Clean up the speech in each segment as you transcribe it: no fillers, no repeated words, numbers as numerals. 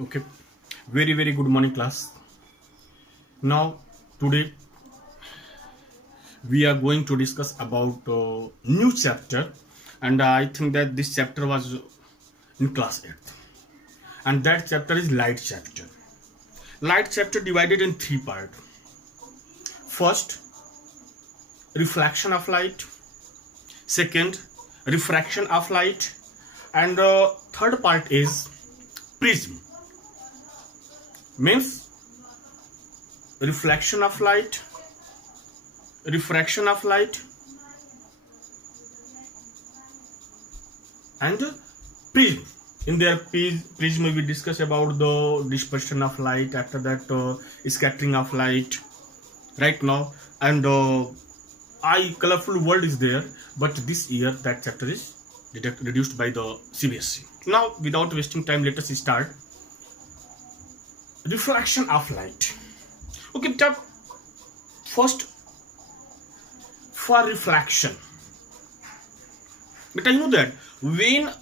Okay, very good morning class. Now today we are going to discuss about new chapter, and I think that this chapter was in class 8th, and that chapter is light chapter. Light chapter divided in three parts. First, reflection of light. Second, refraction of light, and third part is prism. Means reflection of light, refraction of light, and prism. In their prism we discuss about the dispersion of light, after that scattering of light right now, and colorful world is there, but this year that chapter is reduced by the CBSE. Now without wasting time, let us start. Reflection of light. Okay, first for reflection, but I know that when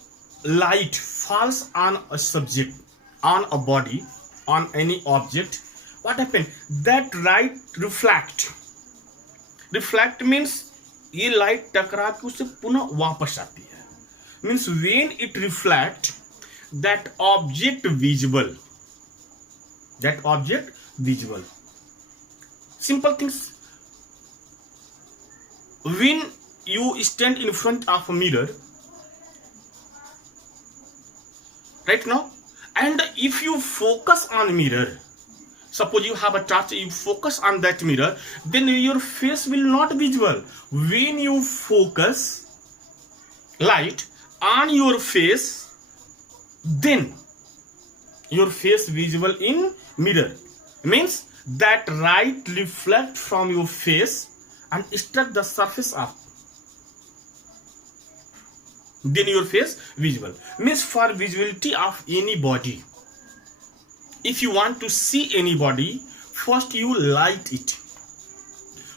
light falls on a subject, on a body, on any object, what happens? That light reflect means ये light टकरा के उससे पुनः वापस आती है. Means when it reflect, that object visible. Simple things. When you stand in front of a mirror right now, and if you focus on mirror, suppose you have a touch, you focus on that mirror, then your face will not visible. When you focus light on your face, then your face visible in mirror. Means that light reflect from your face and struck the surface of, then your face visible. Means for visibility of any body, if you want to see anybody, first you light it.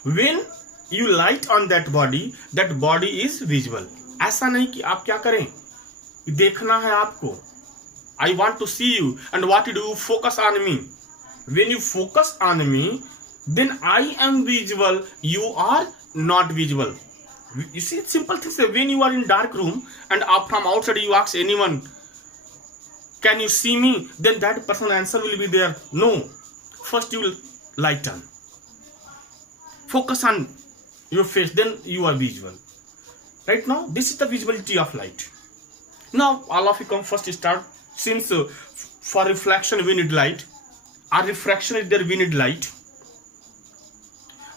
When you light on that body is visible. ऐसा नहीं कि आप क्या करें, देखना है आपको. I want to see you, and what you do? Focus on me. When you focus on me, then I am visible, you are not visible. You see, simple things. When you are in dark room and from outside you ask anyone, can you see me? Then that person answer will be there, no. First you will light on, focus on your face, then you are visible. Right now, this is the visibility of light. Now all of you come first start. Since for reflection we need light, or refraction is there we need light,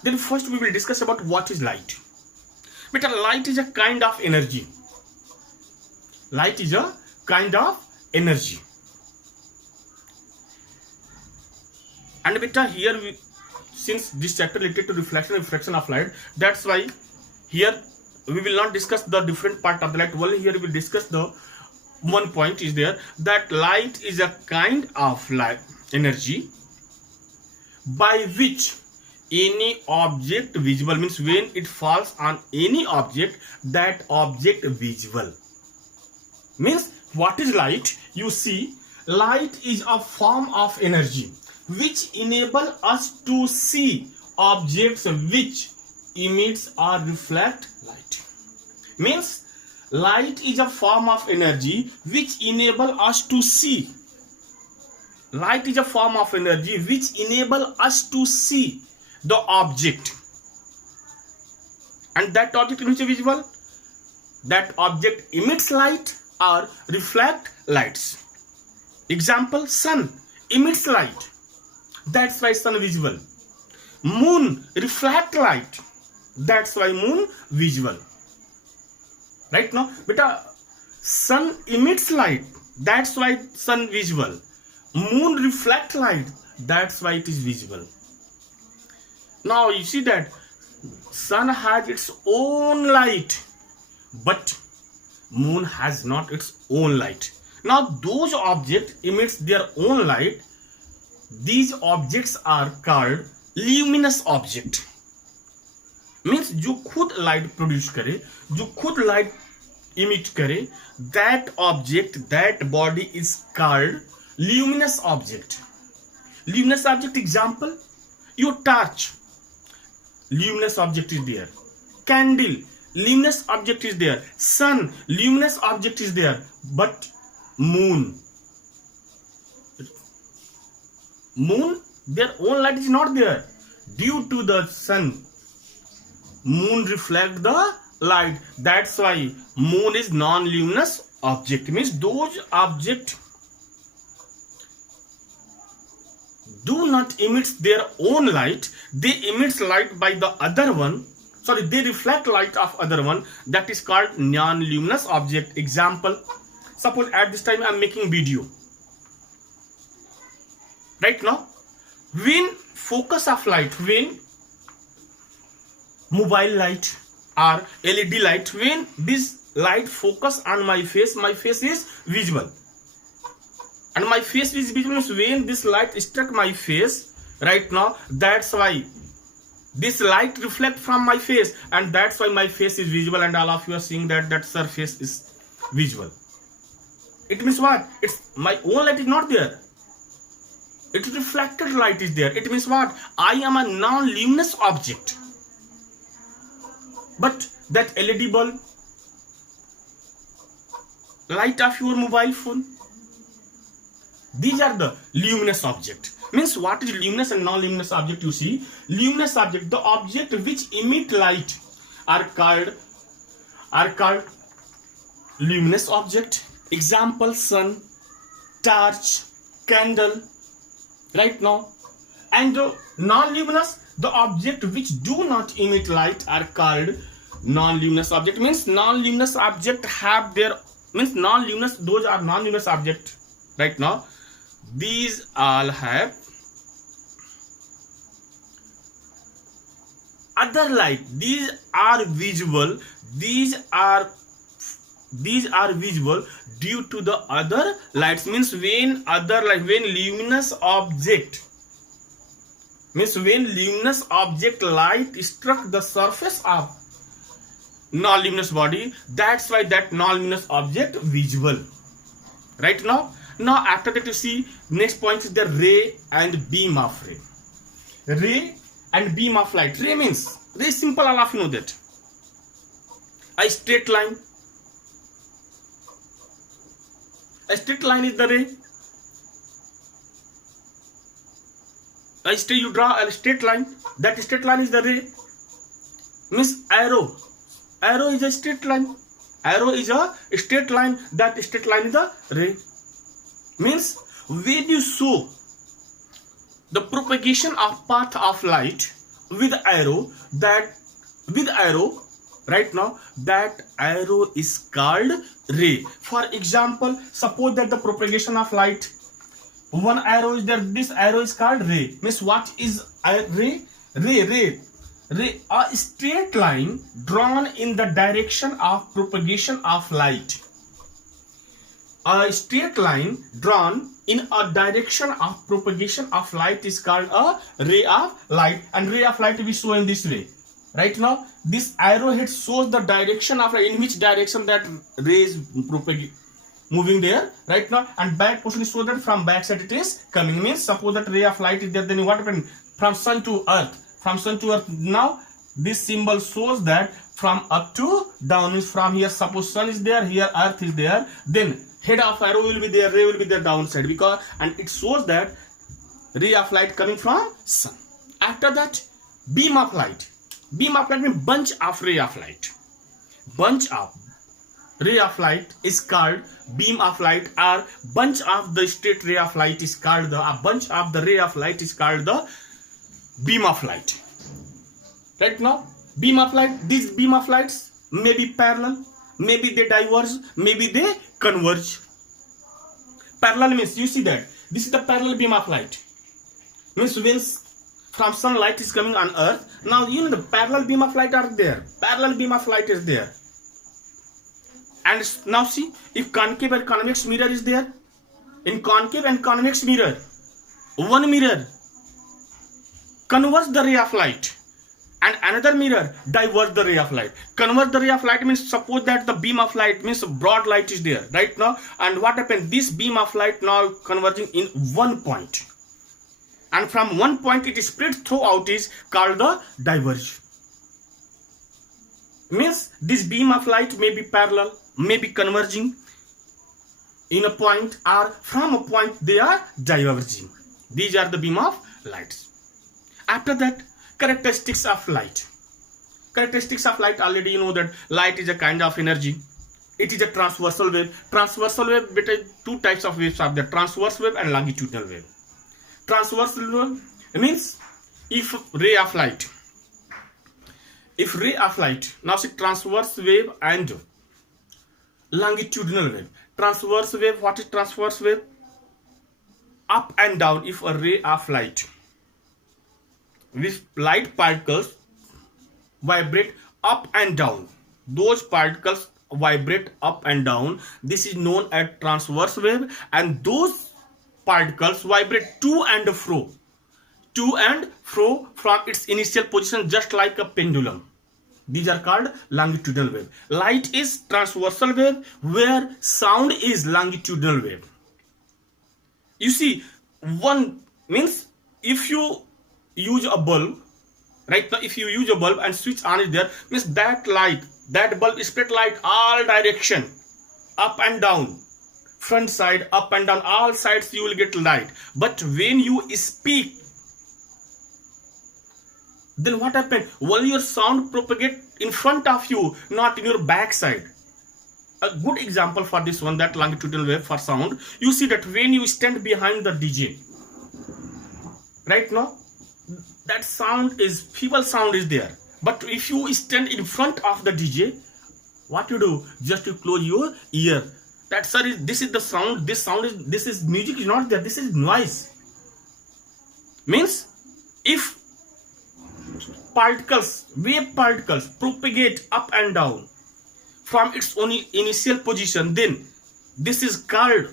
then first we will discuss about what is light. But light is a kind of energy. Light is a kind of energy. And beta here since this chapter related to reflection and refraction of light, that's why here we will not discuss the different part of the light. Only here we will discuss the one point is there, that light is a kind of light energy by which any object visible, means when it falls on any object, that object visible. Means what is light? You see, light is a form of energy which enable us to see objects which emits or reflect light. Means light is a form of energy which enable us to see. Light is a form of energy which enable us to see the object, and that object which is visible, that object emits light or reflect lights. Example, sun emits light, that's why sun visible. Moon reflect light, that's why moon visible. Right now, beta, sun emits light, that's why sun visible. Moon reflect light, that's why it is visible. Now you see that sun has its own light, but moon has not its own light. Now those objects emits their own light. These objects are called luminous object. Means जो खुद light produce करे, जो खुद light emit करे, that object, that body is called luminous object. Luminous object example, your torch, luminous object is there. Candle, luminous object is there. Sun, luminous object is there. But moon, their own light is not there. Due to the sun, moon reflect the light. That's why moon is non-luminous object. Means those objects do not emit their own light. They emit light by the other one. Sorry, they reflect light of other one. That is called non-luminous object. Example, suppose at this time I am making video. Right now, when focus of light, when mobile light or LED light, when this light focus on my face is visible. And my face is visible when this light struck my face. Right now, that's why this light reflect from my face, and that's why my face is visible, and all of you are seeing that surface is visible. It means what? It's my own light is not there. It reflected light is there. It means what? I am a non-luminous object. But that LED bulb, light of your mobile phone, these are the luminous object. Means what is luminous and non-luminous object? You see, luminous object, the object which emit light are called luminous object. Example, sun, torch, candle. Right now, and the non-luminous, the object which do not emit light are called non-luminous object. Means non-luminous object have their, means non-luminous, those are non-luminous object. Right now, these all have other light. These are visible. These are visible due to the other lights. Means when other light, when luminous object, means when luminous object light struck the surface of non-luminous body, that's why that non-luminous object visible. Right now, after that you see, next point is the ray and beam of ray. Ray and beam of light. Ray means, ray simple, all of you know that. A straight line. A straight line is the ray. You draw a straight line. That straight line is the ray. Means arrow. Arrow is a straight line. Arrow is a straight line. That straight line is the ray. Means when you show the propagation of path of light with arrow, right now, that arrow is called ray. For example, suppose that the propagation of light, one arrow is there, this arrow is called ray. Means what is a ray? Ray, a straight line drawn in the direction of propagation of light. A straight line drawn in a direction of propagation of light is called a ray of light. And ray of light we show in this way. Right now, this arrowhead shows the direction of, in which direction that ray is moving there. Right now, and back portion is so that from back side it is coming. Means suppose that ray of light is there, then what happened? From sun to earth. From sun to earth. Now, this symbol shows that from up to down. Means from here, suppose sun is there, here earth is there. Then head of arrow will be there, ray will be there downside, because, and it shows that ray of light coming from sun. After that, beam of light. Beam of light means bunch of ray of light. Bunch of ray of light is called beam of light, or bunch of the straight ray of light is called the, a bunch of the ray of light is called the beam of light. Right now, beam of light, these beam of lights may be parallel, maybe they diverge, maybe they converge. Parallel means, you see that this is the parallel beam of light. Means when from sunlight is coming on earth, now you know the parallel beam of light are there. Parallel beam of light is there. And now see, if concave and convex mirror is there, in concave and convex mirror, one mirror converts the ray of light. and another mirror divert the ray of light. Convert the ray of light means suppose that the beam of light means broad light is there right now, and what happened, this beam of light now converging in one point, and from one point it is spread throughout is called the diverge. Means this beam of light may be parallel, may be converging in a point, or from a point they are diverging. These are the beam of lights. After that, characteristics of light. Characteristics of light, already you know that light is a kind of energy. It is a transversal wave. Transversal wave, between two types of waves are there, transverse wave and longitudinal wave. Transversal wave means if ray of light, now see transverse wave and longitudinal wave. Transverse wave, what is transverse wave? Up and down. If a ray of light with light particles vibrate up and down, those particles vibrate up and down, this is known as transverse wave, and those particles vibrate to and fro from its initial position, just like a pendulum. These are called longitudinal wave. Light is transversal wave, where sound is longitudinal wave. You see, one means if you use a bulb, right now if you use a bulb and switch on it there, means that light, that bulb spread light all direction, up and down, front side, up and down, all sides you will get light. But when you speak, then what happened? Only your sound propagate in front of you, not in your back side. A good example for this one, that longitudinal wave for sound, you see that when you stand behind the DJ, right now, that sound is, feeble sound is there. But if you stand in front of the DJ, what you do? Just you close your ear. That sir, this is the sound, this sound is, this is music is not there, this is noise. Means if particles, wave particles propagate up and down from its only initial position, then this is called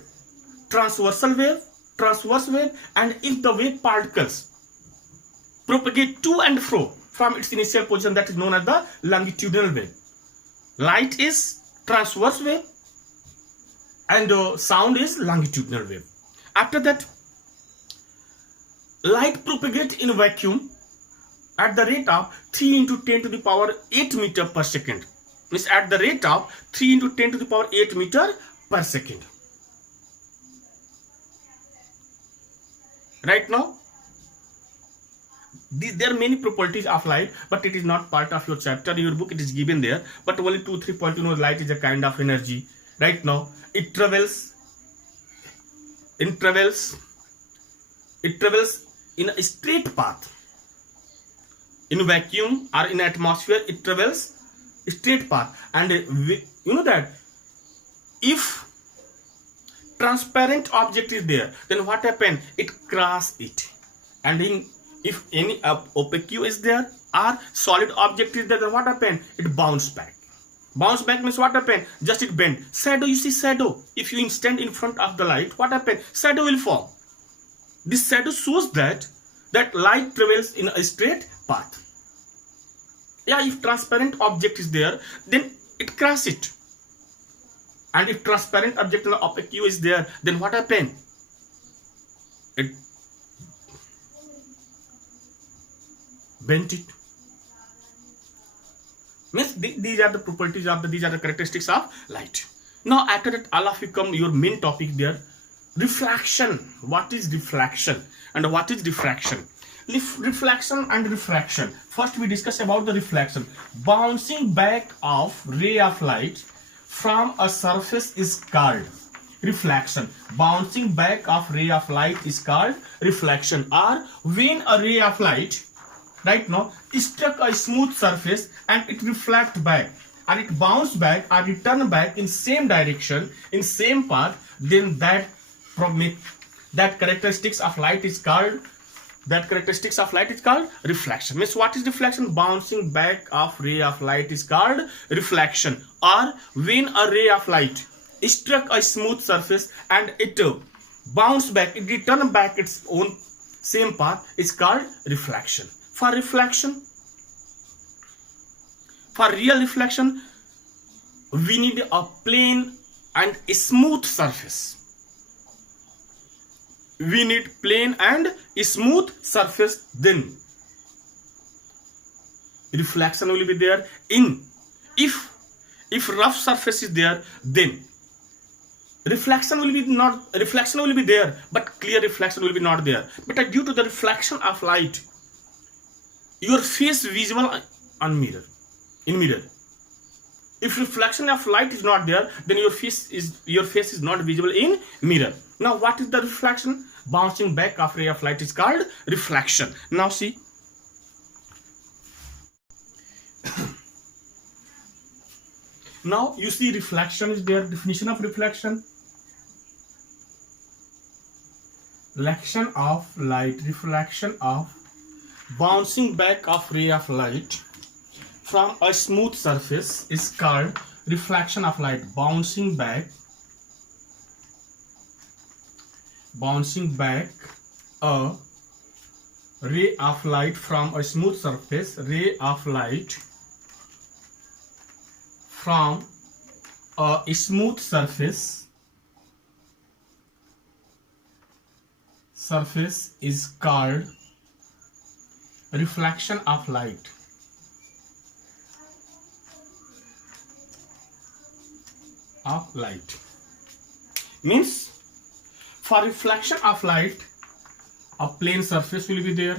transversal wave, transverse wave. And if the wave particles propagate to and fro from its initial position, that is known as the longitudinal wave. Light is transverse wave and sound is longitudinal wave. After that, light propagates in vacuum at the rate of 3 into 10 to the power 8 meter per second. Means at the rate of 3 into 10 to the power 8 meter per second. Right now, there are many properties of light, but it is not part of your chapter. In your book it is given there, but only 2-3 points. You know, light is a kind of energy. Right now, it travels in a straight path. In vacuum or in atmosphere, it travels straight path. And you know that if transparent object is there, then what happen? It cross it. And if any opaque is there or solid object is there, then what happen? It bounce back. Bounce back means what happen? Just it bend. Shadow, you see shadow. If you stand in front of the light, what happen? Shadow will form. This shadow shows that light travels in a straight path. Yeah, if transparent object is there, then it cross it. And if transparent object and opaque is there, then what happen? It bent it. Means these are the properties of these are the characteristics of light. Now after that, all of you come your main topic there, reflection. What is reflection and what is diffraction? Reflection and refraction. First we discuss about the reflection. Bouncing back of ray of light from a surface is called reflection. Bouncing back of ray of light is called reflection. Or when a ray of light, right now, struck a smooth surface and it reflect back, or it bounce back, or return back in same direction, in same path, then that characteristics of light is called reflection. Means what is reflection? Bouncing back of ray of light is called reflection. Or when a ray of light struck a smooth surface and it bounce back, it return back its own same path, is called reflection. For reflection, For real reflection, we need a plane and a smooth surface. We need plane and a smooth surface, then reflection will be there. If rough surface is there, then reflection will be there, but clear reflection will be not there. But due to the reflection of light, your face visible in mirror. If reflection of light is not there, then your face is not visible in mirror. Now what is the reflection? Bouncing back of ray of light is called reflection. Now see. Now you see reflection is there. Definition of reflection. Reflection of light. Reflection of bouncing back of ray of light from a smooth surface is called reflection of light. Bouncing back a ray of light from a smooth surface. Ray of light from a smooth surface is called reflection of light. Means for reflection of light, a plane surface will be there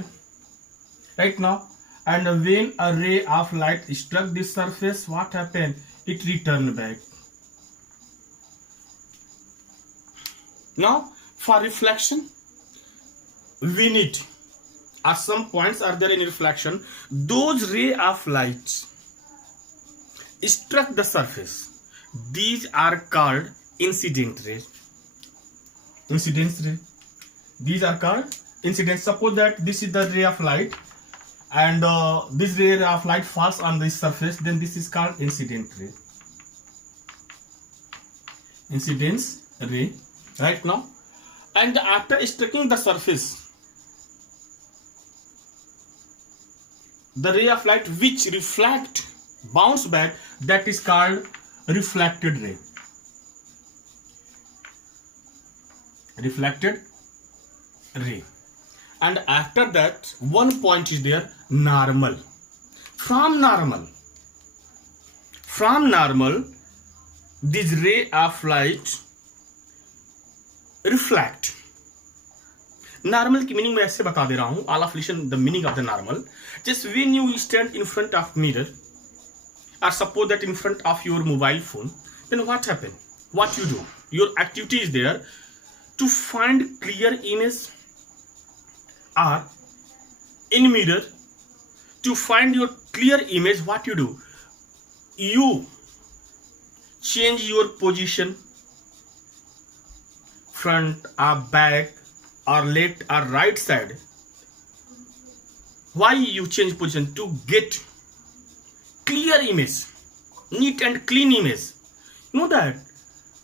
right now, and when a ray of light struck this surface, what happened? It returned back. Now for reflection, we need, at some points are there in reflection, those ray of light struck the surface. These are called incident ray. These are called incident. Suppose that this is the ray of light, and this ray of light falls on this surface, then this is called incident ray. Incidence ray, right now. And after striking the surface, the ray of light which bounce back, that is called reflected ray. And after that, one point is there, normal. From normal, this ray of light reflect. Normal की meaning मैं ऐसे बता दे रहा हूं. All of listen the meaning of the normal. Just when you stand in front of mirror, or suppose that in front of your mobile phone, then what happen? What you do? Your activity is there to find clear image, or in mirror to find your clear image. What you do? You change your position, front or back or left or right side. Why you change position? To get clear image, neat and clean image. You know that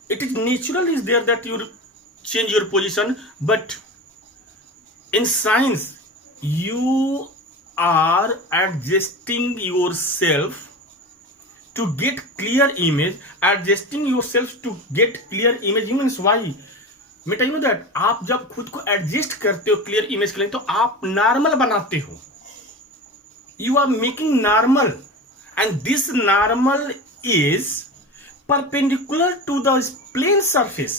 it is natural is there that you change your position, but in science you are adjusting yourself to get clear image. Adjusting yourself to get clear image means why? बेटा you know that आप जब खुद को adjust करते हो clear image के लिए, तो आप नॉर्मल बनाते हो. You are making normal, and this normal is perpendicular to the plane surface.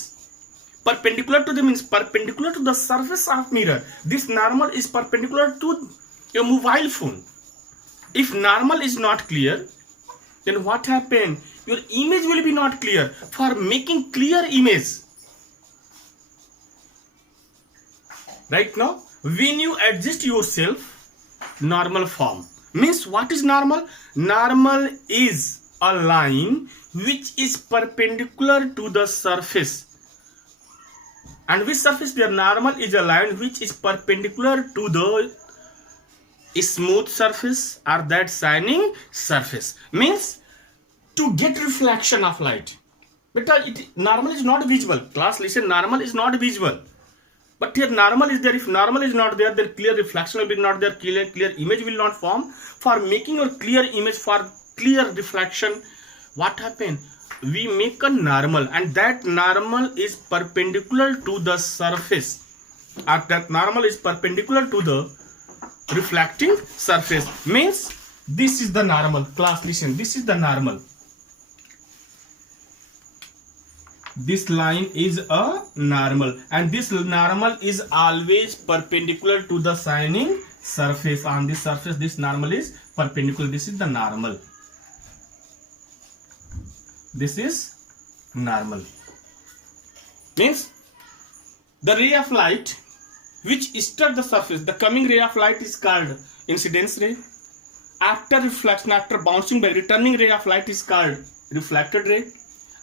Perpendicular to the means perpendicular to the surface of mirror. This normal is perpendicular to your mobile phone. If normal is not clear, then what happen? Your image will be not clear. For making clear image, right now, when you adjust yourself, normal form means what is normal? Normal is a line which is perpendicular to the surface. And which surface? Their normal is a line which is perpendicular to the smooth surface or that shining surface. Means to get reflection of light. But normal is not visible. Class, listen, normal is not visible. But here normal is there. If normal is not there, then clear reflection will be not there. Clear image will not form. For making a clear image, for clear reflection, what happen? We make a normal, and that normal is perpendicular to the surface, or that normal is perpendicular to the reflecting surface. Means this is the normal. Class, listen, this is the normal. This line is a normal, and this normal is always perpendicular to the shining surface. On this surface, this normal is perpendicular. This is the normal. This is normal. Means the ray of light which struck the surface, the coming ray of light is called incidence ray. After reflection, after bouncing back, returning ray of light is called reflected ray.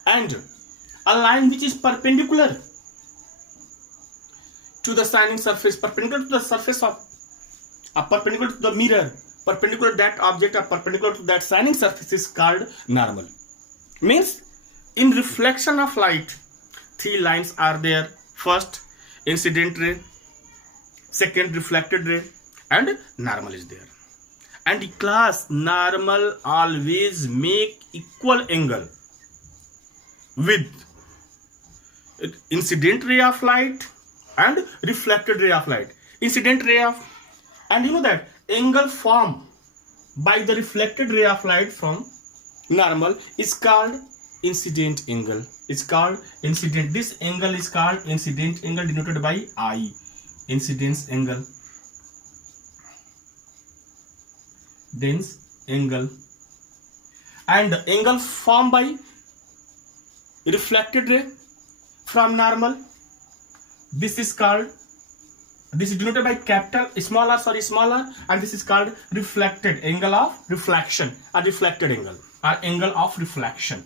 And a line which is perpendicular to the shining surface, perpendicular to the surface of, perpendicular to the mirror, perpendicular to that object, or perpendicular to that shining surface is called normal. Means in reflection of light, three lines are there. First, incident ray, second, reflected ray, and normal is there. And class, normal always make equal angle with incident ray of light and reflected ray of light. Incident ray of, and you know that angle formed by the reflected ray of light from normal is called incident angle. It's called incident. This angle is called incident angle, denoted by I. Incidence angle. Dense angle. And the angle formed by reflected ray from normal, this is called, this is denoted by capital smaller, and this is called reflected angle of reflection, or reflected angle, or angle of reflection.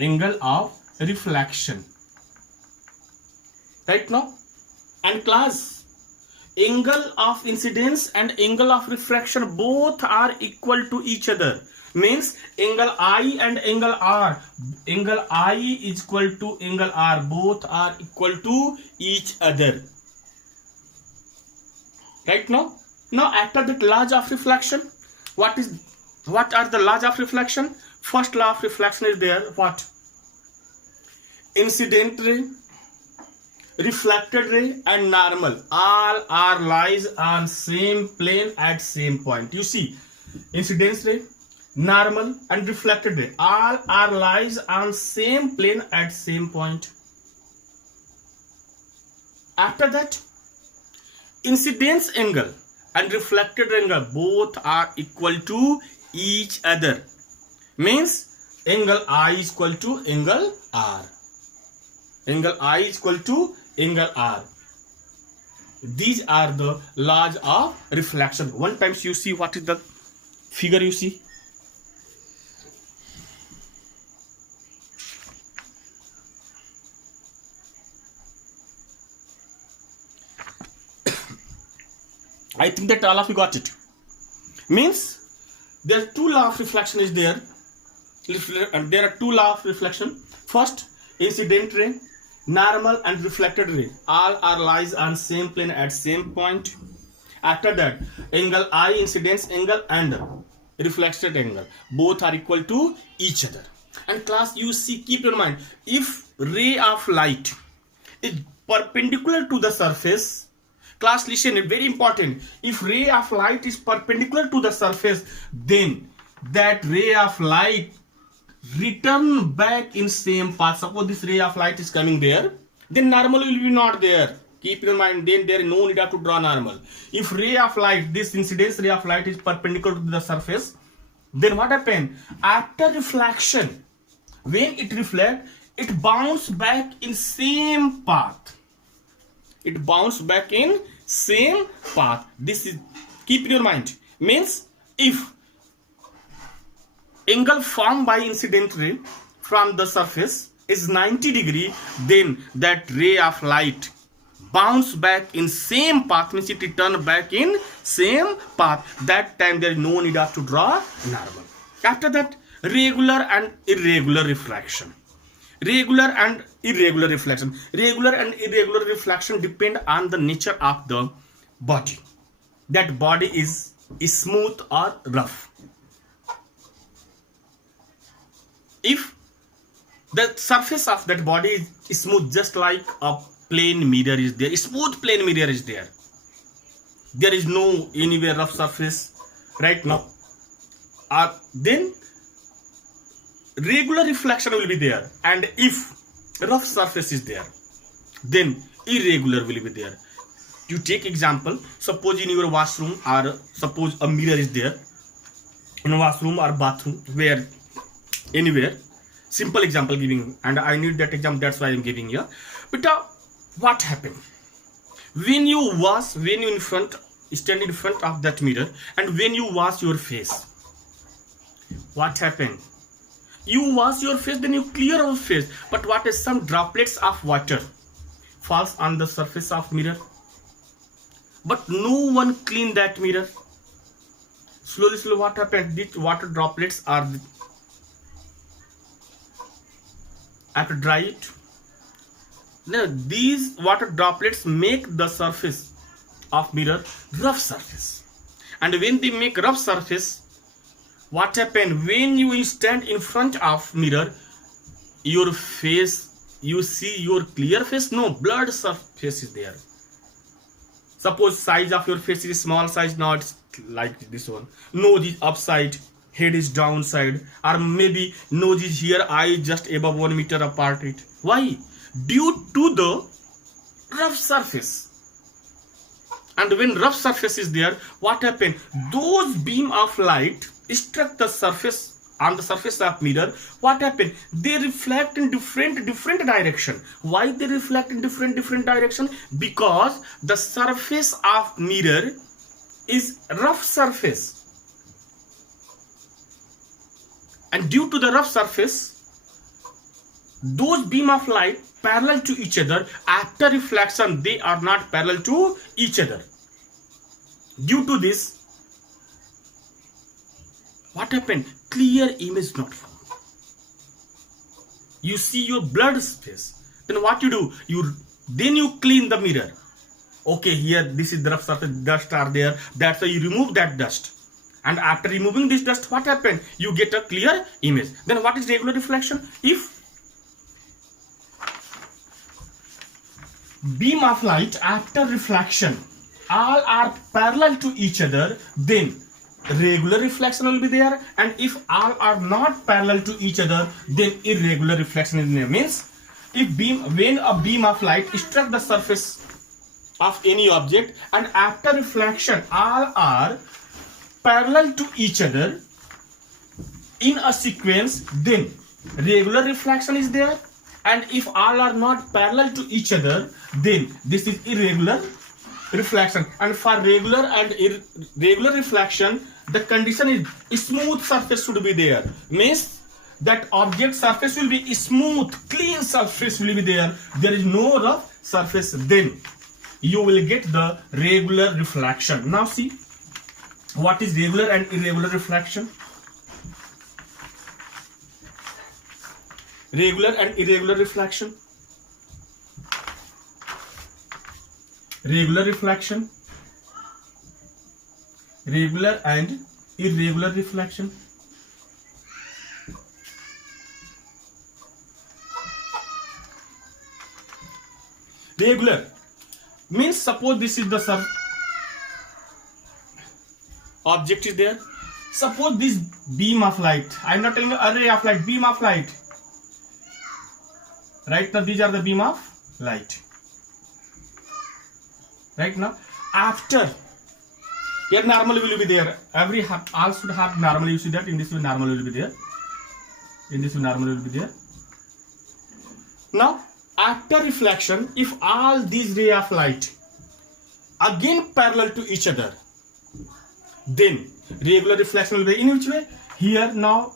Angle of reflection. Right now? And class, angle of incidence and angle of refraction both are equal to each other. Means angle I and angle R, angle I is equal to angle R, both are equal to each other. Right now? Now after that, laws of reflection, what are the laws of reflection? First law of reflection is there, what? Incident ray, reflected ray, and normal all are lies on same plane at same point. You see, incidence ray, normal, and reflected ray all are lies on same plane at same point. After that, incidence angle and reflected angle both are equal to each other. Means angle I is equal to angle R. Angle I is equal to angle R. These are the laws of reflection. One time you see what is the figure you see. I think that all of you got it. Means there are two laws of reflection is there. There are two laws of reflection. First, incident ray, normal, and reflected ray all are lies on same plane at same point. After that, angle I, incidence angle, and reflected angle both are equal to each other. And class, you see, keep in mind, if ray of light is perpendicular to the surface, class, listen, it's very important. If ray of light is perpendicular to the surface, then that ray of light return back in same path. Suppose this ray of light is coming there, then normal will be not there. Keep in mind, then there is no need to draw normal. If ray of light, this incidence ray of light is perpendicular to the surface, then what happens? After reflection, when it reflects, it bounce back in same path. It bounce back in same path. This is, keep in your mind. Means if angle formed by incident ray from the surface is 90 degree, then that ray of light bounce back in same path, means it return back in same path. That time there is no need to draw normal. After that, regular and irregular refraction. Regular and irregular reflection. Regular and irregular reflection depend on the nature of the body. That body is smooth or rough. If the surface of that body is smooth, just like a plane mirror is there, smooth plane mirror is there, there is no anywhere rough surface right now, then regular reflection will be there. And if rough surface is there, then irregular will be there. You take example, suppose in your washroom, or suppose a mirror is there in a washroom or bathroom, where anywhere. Simple example giving, and I need that example, that's why I am giving here. But what happened when you stand in front of that mirror, and when you wash your face, what happened? You wash your face, then you clear your face, but what is some droplets of water falls on the surface of mirror, but no one clean that mirror. Slowly what happened? These water droplets are, after dry it, now these water droplets make the surface of mirror rough surface. And when they make rough surface, what happened? When you stand in front of mirror, your face, you see your clear face? No, blurred surface is there. Suppose size of your face is small size, now it's like this one. Nose is upside, head is downside, or maybe nose is here, eye just above 1 meter apart it. Why? Due to the rough surface. And when rough surface is there, what happened? Those beam of light struck the surface, on the surface of mirror. What happened? They reflect in different direction. Why they reflect in different direction? Because the surface of mirror is rough surface, and due to the rough surface, those beam of light parallel to each other. After reflection, they are not parallel to each other. Due to this, what happened? Clear image not found. You see your blurred space. Then what you do? Then you clean the mirror. Okay, here this is the rough surface, dust are there. That's why you remove that dust. And after removing this dust, what happened? You get a clear image. Then what is regular reflection? If beam of light after reflection all are parallel to each other, then regular reflection will be there. And if all are not parallel to each other, then irregular reflection is there. Means when a beam of light struck the surface of any object, and after reflection all are parallel to each other in a sequence, then regular reflection is there. And if all are not parallel to each other, then this is irregular reflection. And for regular and irregular reflection, the condition is smooth surface should be there. Means that object surface will be smooth, clean surface will be there. There is no rough surface. Then you will get the regular reflection. Now see, what is regular and irregular reflection? Regular and irregular reflection. Regular reflection. Regular and irregular reflection. Regular means, suppose this is the object is there. Suppose this beam of light, I am not telling array of light, beam of light. Right now these are the beam of light. Right now, after here normal will be there. Every all should have normal. You see that in this way normal will be there. In this way normal will be there. Now after reflection, if all these ray of light again parallel to each other, then regular reflection will be in which way? Here now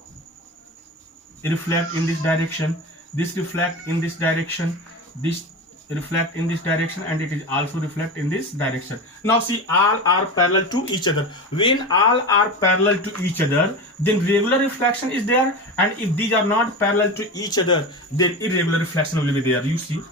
reflect in this direction, this reflect in this direction, this reflect in this direction, and it is also reflect in this direction. Now see, all are parallel to each other. When all are parallel to each other, then regular reflection is there. And if these are not parallel to each other, then irregular reflection will be there. You see,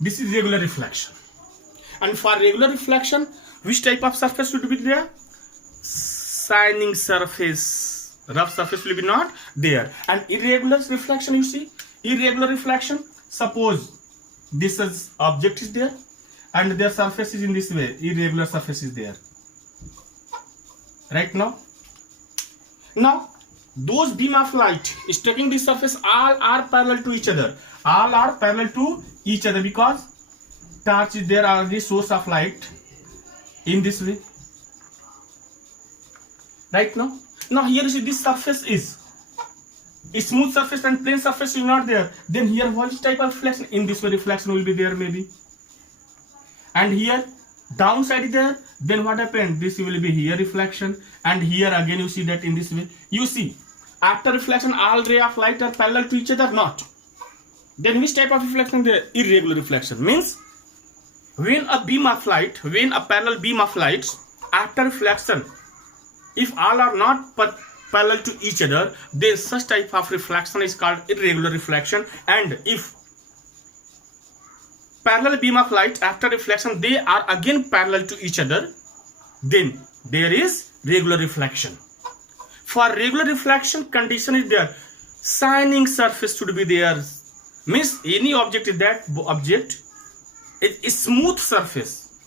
This is regular reflection. And for regular reflection, which type of surface should be there? Shining surface. Rough surface will be not there. And irregular reflection, you see, irregular reflection, suppose this is object is there and their surface is in this way, irregular surface is there. Right now? Now, those beam of light is taking this surface, all are parallel to each other. All are parallel to each other because torch is there, are the source of light in this way. Right now? Now here you see this surface is a smooth surface and plane surface is not there. Then here what type of reflection? In this way reflection will be there maybe. And here downside is there. Then what happened? This will be here reflection. And here again you see that in this way. You see after reflection all ray of light are parallel to each other? Not. Then which type of reflection there? Irregular reflection. Means when a beam of light, when a parallel beam of light after reflection, if all are not parallel to each other, then such type of reflection is called irregular reflection. And if parallel beam of light after reflection they are again parallel to each other, then there is regular reflection. For regular reflection condition is there, shining surface should be there. Means any object is that object is a smooth surface,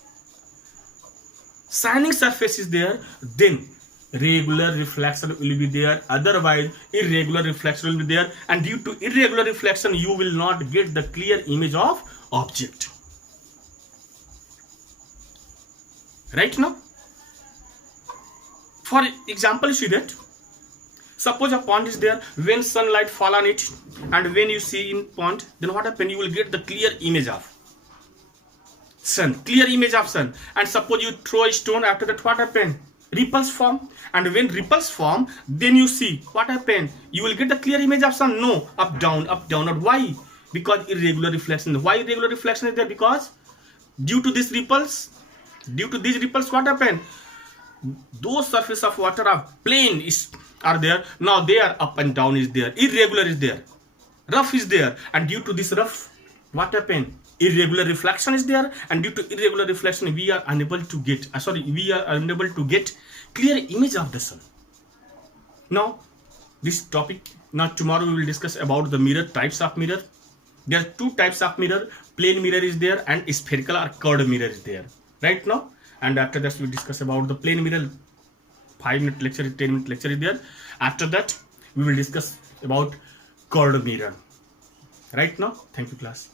shining surface is there, then regular reflection will be there, otherwise irregular reflection will be there, and due to irregular reflection you will not get the clear image of object. Right now, for example, you see that suppose a pond is there, when sunlight fall on it and when you see in pond, then what happen? You will get the clear image of sun, clear image of sun. And suppose you throw a stone, after that what happen? Ripples form. And when ripples form, then you see what happened? You will get the clear image of sun. No, up down. Not. Why? Because irregular reflection. Why irregular reflection is there? Because due to these ripples, what happened? Those surface of water are plane are there. Now they are up and down is there. Irregular is there. Rough is there. And due to this rough, what happened? Irregular reflection is there, and due to irregular reflection we are unable to get clear image of the sun. Now this topic, now tomorrow we will discuss about the mirror, types of mirror. There are two types of mirror, plane mirror is there and spherical or curved mirror is there right now. And after that we will discuss about the plane mirror. 5-minute lecture, 10-minute lecture is there. After that we will discuss about curved mirror right now. Thank you class.